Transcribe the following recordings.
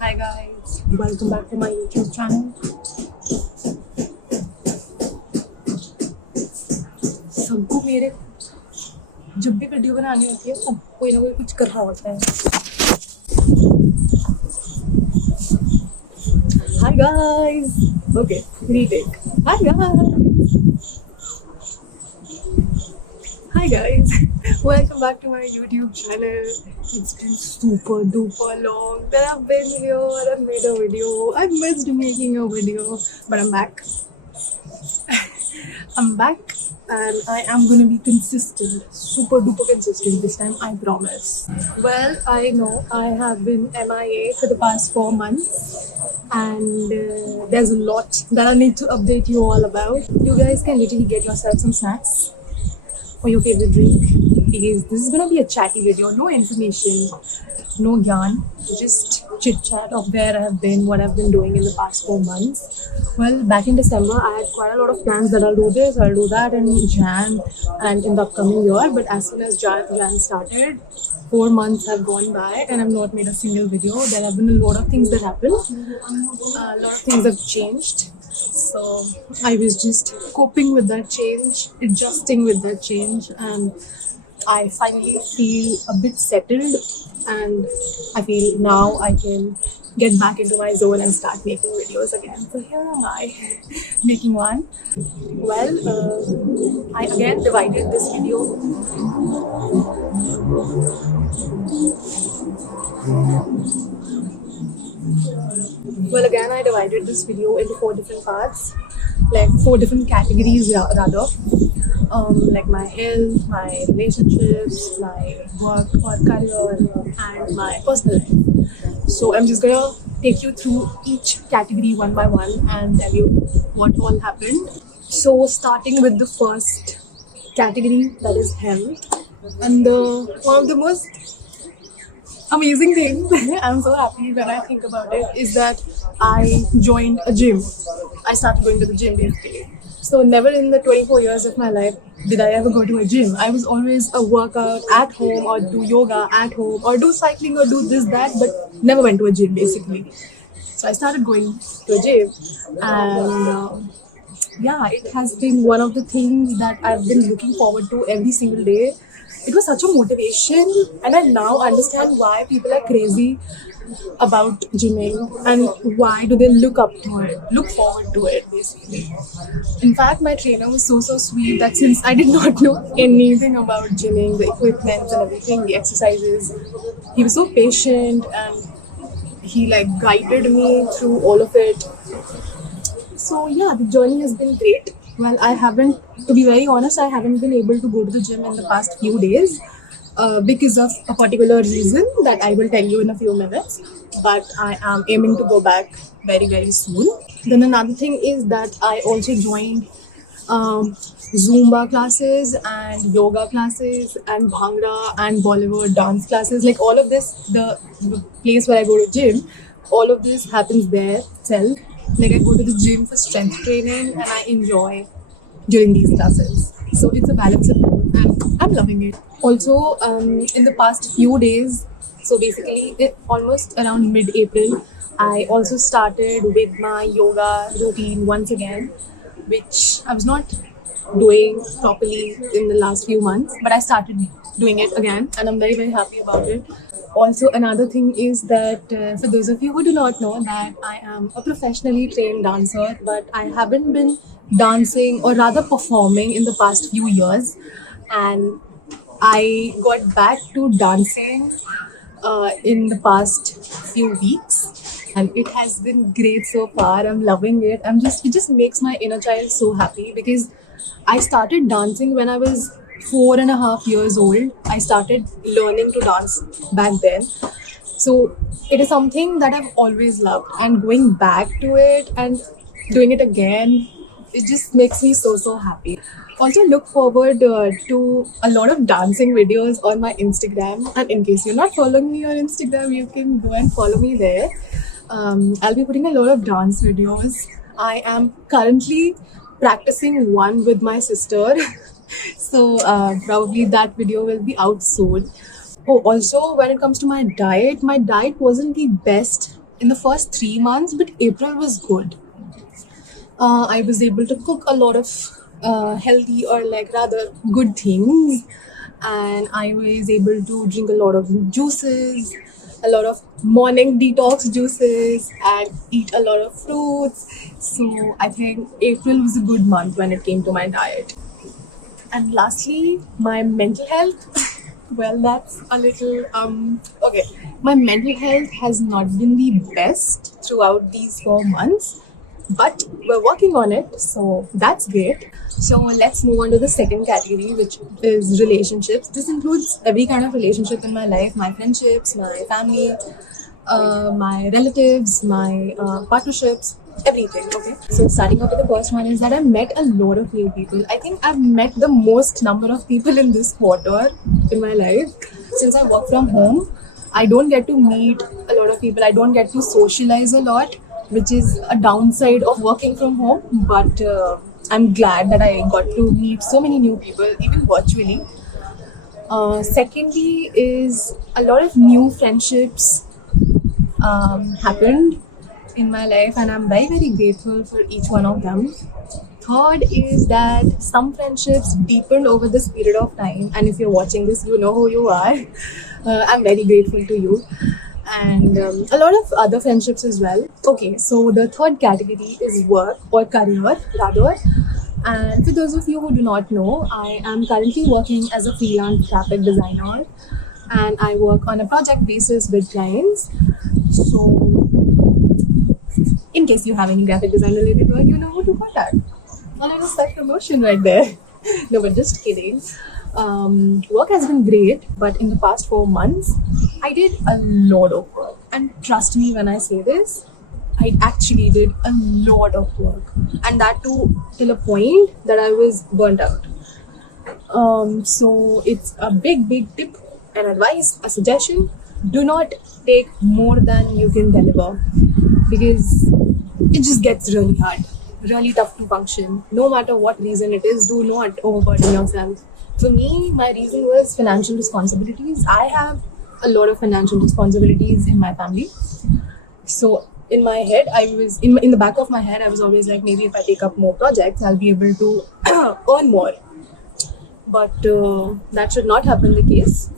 Hi guys, welcome back to my YouTube channel. सबको मेरे जब भी वीडियो बनानी होती है सब कोई ना कोई कुछ कर रहा होता है. Hi guys. Okay, retake. Hi guys. Hi guys. Welcome back to my YouTube channel. It's been super duper long that I've been here. I've made a video. I missed making a video, but I'm back. I'm back and I am gonna be consistent, super duper consistent this time, I promise. Well, I know I have been MIA for the past 4 months and there's a lot that I need to update you all about. You guys can literally get yourself some snacks or your favorite drink because this is gonna be a chatty video, no information, no yarn, just chit chat of where I have been, what I've been doing in the past 4 months. Well, back in December, I had quite a lot of plans that I'll do this, I'll do that in Jan and in the upcoming year. But as soon as Jan started, 4 months have gone by and I've not made a single video. There have been a lot of things that happened. A lot of things have changed. So I was just coping with that change, adjusting with that change, and I finally feel a bit settled and I feel now I can get back into my zone and start making videos again. So here am I making one. Well, I again divided this video. Well, again I divided this video into 4 different parts, like 4 different categories rather. Like my health, my relationships, my work or career, and my personal life. So I'm just gonna take you through each category one by one and tell you what all happened. So starting with the first category, that is health, and one of the most amazing things I'm so happy when I think about it is that I joined a gym. I started going to the gym basically. So never in the 24 years of my life did I ever go to a gym. I was always a workout at home or do yoga at home or do cycling or do this, that, but never went to a gym basically. So I started going to a gym and yeah, it has been one of the things that I've been looking forward to every single day. It was such a motivation and I now understand why people are crazy about gymming and why do they look forward to it basically. In fact, my trainer was so sweet that since I did not know anything about gymming, the equipment and everything, the exercises, he was so patient and he guided me through all of it. So yeah, the journey has been great. Well, to be very honest, I haven't been able to go to the gym in the past few days because of a particular reason that I will tell you in a few minutes. But I am aiming to go back very, very soon. Then another thing is that I also joined Zumba classes and yoga classes and Bhangra and Bollywood dance classes. Like all of this, the place where I go to gym, all of this happens there itself. Like I go to the gym for strength training and I enjoy during these classes. So it's a balance of both and I'm loving it. Also, in the past few days, so basically almost around mid-April, I also started with my yoga routine once again, which I was not doing properly in the last few months, but I started doing it again and I'm very, very happy about it. Also, another thing is that for those of you who do not know that I am a professionally trained dancer, but I haven't been dancing or rather performing in the past few years, and I got back to dancing in the past few weeks and it has been great so far. I'm loving it. It just makes my inner child so happy because I started dancing when I was 4.5 years old. I started learning to dance back then. So it is something that I've always loved and going back to it and doing it again, it just makes me so happy. Also look forward to a lot of dancing videos on my Instagram, and in case you're not following me on Instagram, you can go and follow me there. I'll be putting a lot of dance videos. I am currently practicing one with my sister so probably that video will be out soon. Oh, also when it comes to my diet wasn't the best in the first 3 months, but April was good. I was able to cook a lot of healthy or like rather good things, and I was able to drink a lot of juices, a lot of morning detox juices, and eat a lot of fruits. So I think April was a good month when it came to my diet. And lastly, my mental health. Well, that's a little okay. My mental health has not been the best throughout these 4 months, but we're working on it, so that's great. So let's move on to the second category, which is relationships. This includes every kind of relationship in my life: my friendships, my family, my relatives, my partnerships, everything. Okay. So starting off with the first one is that I met a lot of new people. I think I've met the most number of people in this quarter in my life. Since I work from home, I don't get to meet a lot of people. I don't get to socialize a lot, which is a downside of working from home. But I'm glad that I got to meet so many new people, even virtually. Secondly, is a lot of new friendships happened in my life, and I'm very, very grateful for each one of them. Third is that some friendships deepened over this period of time, and if you're watching this, you know who you are. I'm very grateful to you, and a lot of other friendships as well. Okay, so the third category is work or career, rather. And for those of you who do not know, I am currently working as a freelance graphic designer, and I work on a project basis with clients. So, in case you have any graphic design related work, you know who to contact. A little self promotion right there. No, but just kidding. Work has been great, but in the past 4 months, I did a lot of work. And trust me when I say this, I actually did a lot of work, and that too till a point that I was burnt out. So it's a big, big tip, an advice, a suggestion. Do not take more than you can deliver, because it just gets really hard, really tough to function. No matter what reason it is, do not overburden yourself. For me, my reason was financial responsibilities. I have a lot of financial responsibilities in my family. So in my head, I was in the back of my head, I was always like, maybe if I take up more projects, I'll be able to earn more. But that should not have been the case.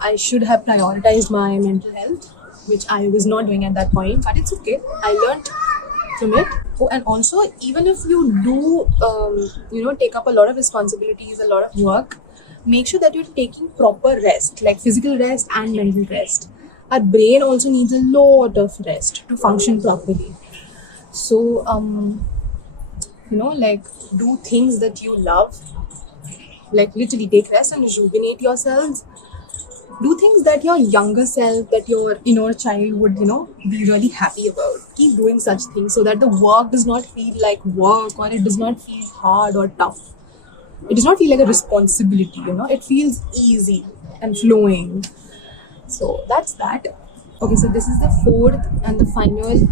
I should have prioritized my mental health, which I was not doing at that point. But it's okay. I learned from it. Oh, and also, even if you do, take up a lot of responsibilities, a lot of work, make sure that you're taking proper rest, like physical rest and mental rest. Our brain also needs a lot of rest to function properly. So, do things that you love, like literally take rest and rejuvenate yourselves. Do things that your younger self, that your inner child would, be really happy about. Keep doing such things so that the work does not feel like work, or it does not feel hard or tough. It does not feel like a responsibility, it feels easy and flowing. So that's that. Okay, so this is the fourth and the final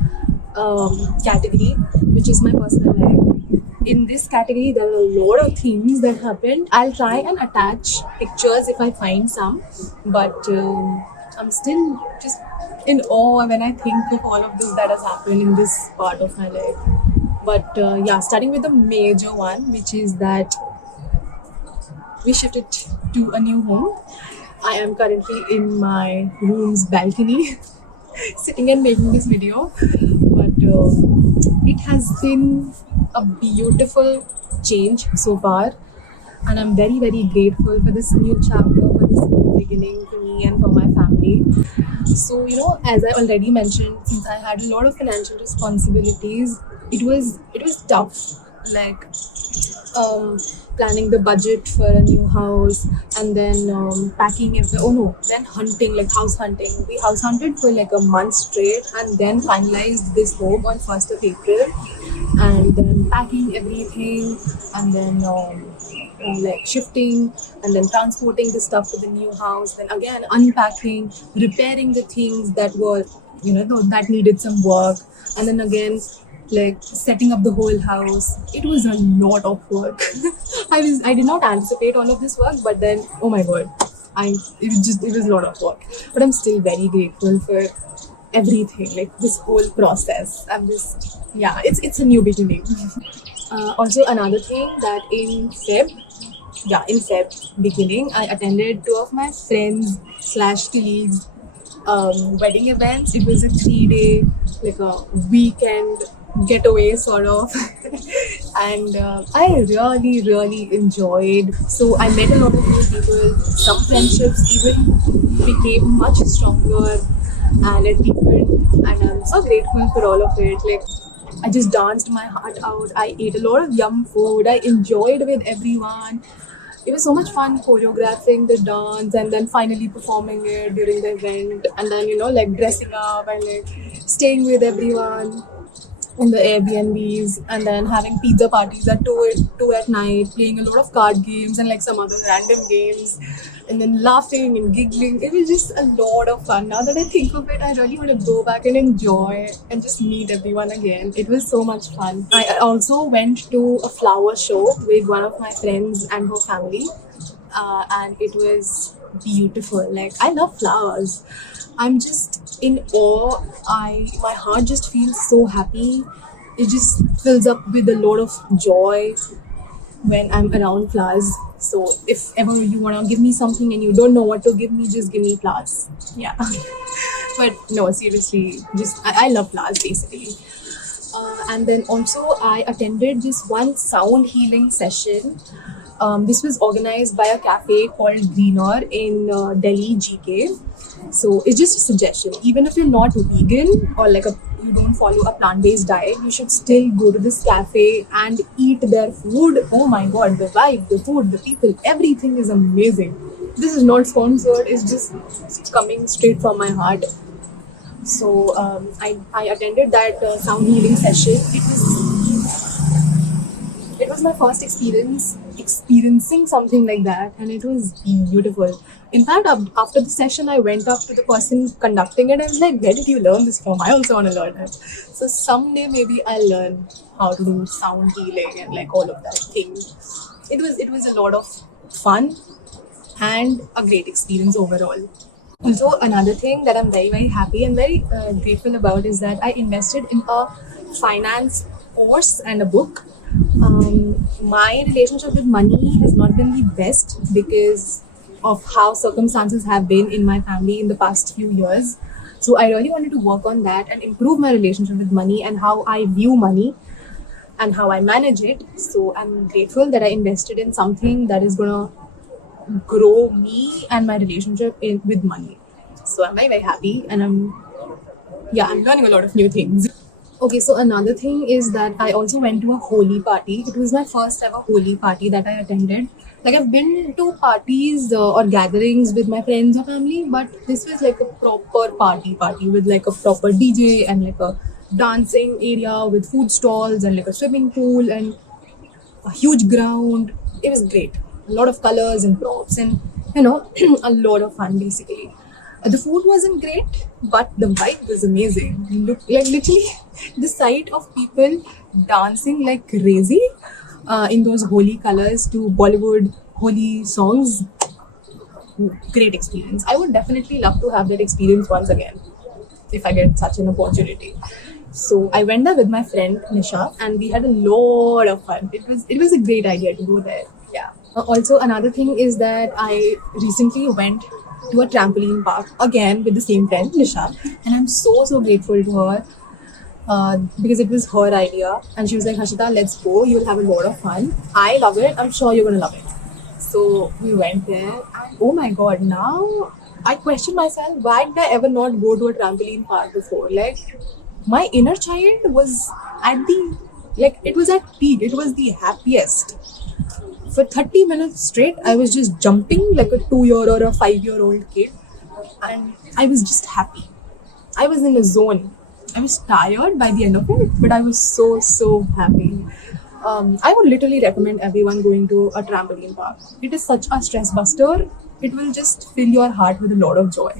category, which is my personal life. In this category, there are a lot of things that happened. I'll try and attach pictures if I find some, but I'm still just in awe when I think of all of this that has happened in this part of my life. But starting with the major one, which is that we shifted to a new home. I am currently in my room's balcony, sitting and making this video. But it has been a beautiful change so far, and I'm very, very grateful for this new chapter, for this new beginning for me and for my family. So, as I already mentioned, since I had a lot of financial responsibilities, it was tough. Like planning the budget for a new house, and then packing it. Then hunting, like house hunting. We house hunted for like a month straight, and then finalized this home on 1st of April. And then packing everything, and then shifting, and then transporting the stuff to the new house. Then again unpacking, repairing the things that were, that needed some work, and then again like setting up the whole house. It was a lot of work. I did not anticipate all of this work, but then oh my god, it was a lot of work. But I'm still very grateful for everything, like this whole process. I'm just, yeah, it's a new beginning. Also, another thing that in Feb beginning, I attended two of my friends slash colleagues wedding events. It was a 3 day, like a weekend getaway sort of, and I really, really enjoyed. So I met a lot of new people. Some friendships even became much stronger and it deepened, and I'm so grateful for all of it. Like I just danced my heart out. I ate a lot of yum food. I enjoyed with everyone. It was so much fun choreographing the dance and then finally performing it during the event, and then like dressing up and like staying with everyone in the Airbnbs, and then having pizza parties at 2 at night, playing a lot of card games and like some other random games, and then laughing and giggling. It was just a lot of fun. Now that I think of it, I really want to go back and enjoy and just meet everyone again. It was so much fun. I also went to a flower show with one of my friends and her family, and it was beautiful. Like I love flowers. I'm just in awe. My heart just feels so happy. It just fills up with a lot of joy when I'm around flowers. So if ever you wanna give me something and you don't know what to give me, just give me flowers. Yeah. But no, seriously, just I love flowers basically. And then also I attended this one sound healing session. This was organized by a cafe called Greener in Delhi, GK. So it's just a suggestion. Even if you're not vegan or like you don't follow a plant-based diet, you should still go to this cafe and eat their food. Oh my god, the vibe, the food, the people, everything is amazing. This is not sponsored. It's just coming straight from my heart. So I attended that sound healing session. It was my first experience experiencing something like that, and it was beautiful. In fact, after the session, I went up to the person conducting it. I was like, "Where did you learn this from? I also want to learn it." So someday maybe I'll learn how to do sound healing and like all of that thing. It was a lot of fun and a great experience overall. Also, another thing that I'm very, very happy and very grateful about is that I invested in a finance course and a book. My relationship with money has not been the best because of how circumstances have been in my family in the past few years. So, I really wanted to work on that and improve my relationship with money and how I view money and how I manage it. So, I'm grateful that I invested in something that is gonna grow me and my relationship with money. So I'm very, very happy, and I'm learning a lot of new things. Okay, so another thing is that I also went to a holy party. It was my first ever holy party that I attended. Like I've been to parties or gatherings with my friends or family, but this was like a proper party with like a proper DJ and like a dancing area with food stalls and like a swimming pool and a huge ground. It was great. A lot of colors and props and a lot of fun basically. The food wasn't great, but the vibe was amazing. Look, like literally, the sight of people dancing like crazy in those holy colors to Bollywood holy songs. Great experience. I would definitely love to have that experience once again if I get such an opportunity. So I went there with my friend Nisha, and we had a lot of fun. It was a great idea to go there. Yeah. Also, another thing is that I recently went to a trampoline park again with the same friend Nisha, and I'm so grateful to her because it was her idea, and she was like, "Harshita, let's go. You'll have a lot of fun. I love it. I'm sure you're gonna love it." So we went there, and oh my god, now I question myself, why did I ever not go to a trampoline park before? Like my inner child was at the it was at peak. It was the happiest. For 30 minutes straight, I was just jumping like a 2 year or a 5 year old kid, and I was just happy. I was in a zone. I was tired by the end of it, but I was so happy. I would literally recommend everyone going to a trampoline park. It is such a stress buster. It will just fill your heart with a lot of joy.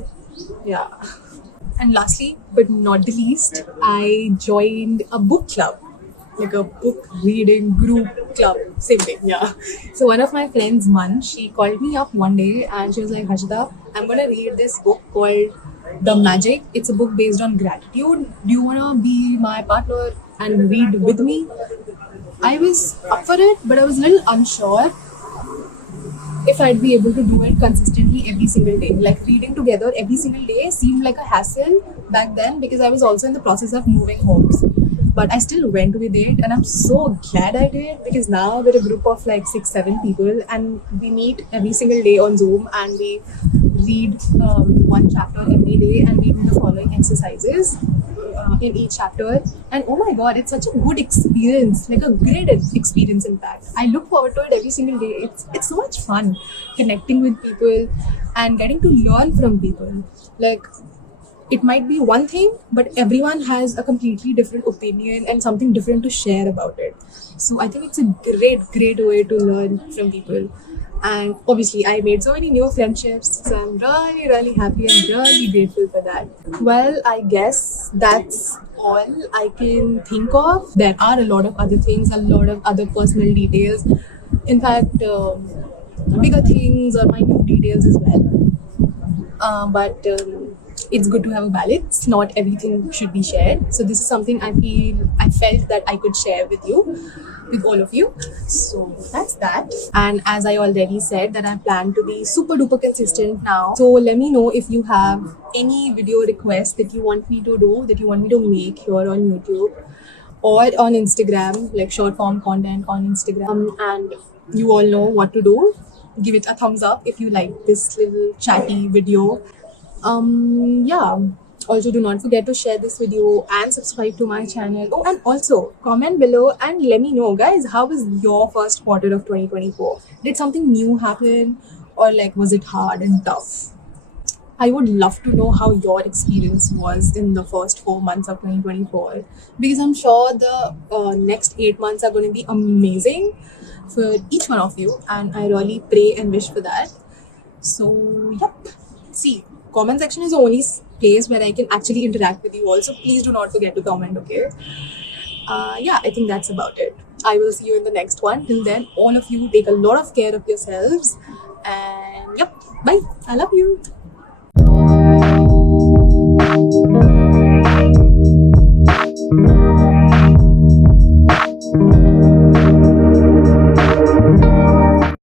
Yeah. And lastly, but not the least, I joined a book club, like a book reading group club. Same thing, yeah. So one of my friends, Man, she called me up one day and she was like, "Harshita, I'm gonna read this book called The Magic. It's a book based on gratitude. Do you wanna be my partner and read with me? I was up for it, but I was a little unsure if I'd be able to do it consistently every single day. Like reading together every single day seemed like a hassle back then because I was also in the process of moving homes. But I still went with it, and I'm so glad I did because now we're a group of like 6, 7 people, and we meet every single day on Zoom and we read one chapter every day and we do the following exercises in each chapter. And oh my god, it's such a good experience, like a great experience. In fact, I look forward to it every single day. It's so much fun connecting with people and getting to learn from people. Like, it might be one thing, but everyone has a completely different opinion and something different to share about it. So I think it's a great way to learn from people. And obviously, I made so many new friendships. So I'm really happy and really grateful for that. Well, I guess that's all I can think of. There are a lot of other things, a lot of other personal details. In fact, bigger things or minute details as well. But it's good to have a balance. Not everything should be shared. So this is something I felt that I could share with you, with all of you. So that's that. And as I already said, that I plan to be super duper consistent now. So let me know if you have any video requests that you want me to do, that you want me to make here on YouTube or on Instagram, like short form content on Instagram. And you all know what to do. Give it a thumbs up if you like this little chatty video. Yeah. Also, do not forget to share this video and subscribe to my channel. Oh, and also comment below and let me know, guys, how was your first quarter of 2024? Did something new happen, or like was it hard and tough? I would love to know how your experience was in the first 4 months of 2024, because I'm sure the next 8 months are going to be amazing for each one of you, and I really pray and wish for that. So, yep. See, comment section is the only place where I can actually interact with you. Also, please do not forget to comment, okay? Yeah, I think that's about it. I will see you in the next one. Till then, all of you take a lot of care of yourselves. And yep, bye. I love you.